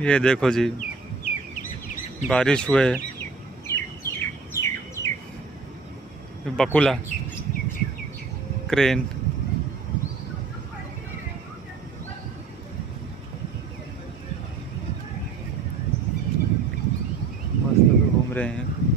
ये देखो जी, बारिश हुए बकुला क्रेन मस्त घूम रहे हैं।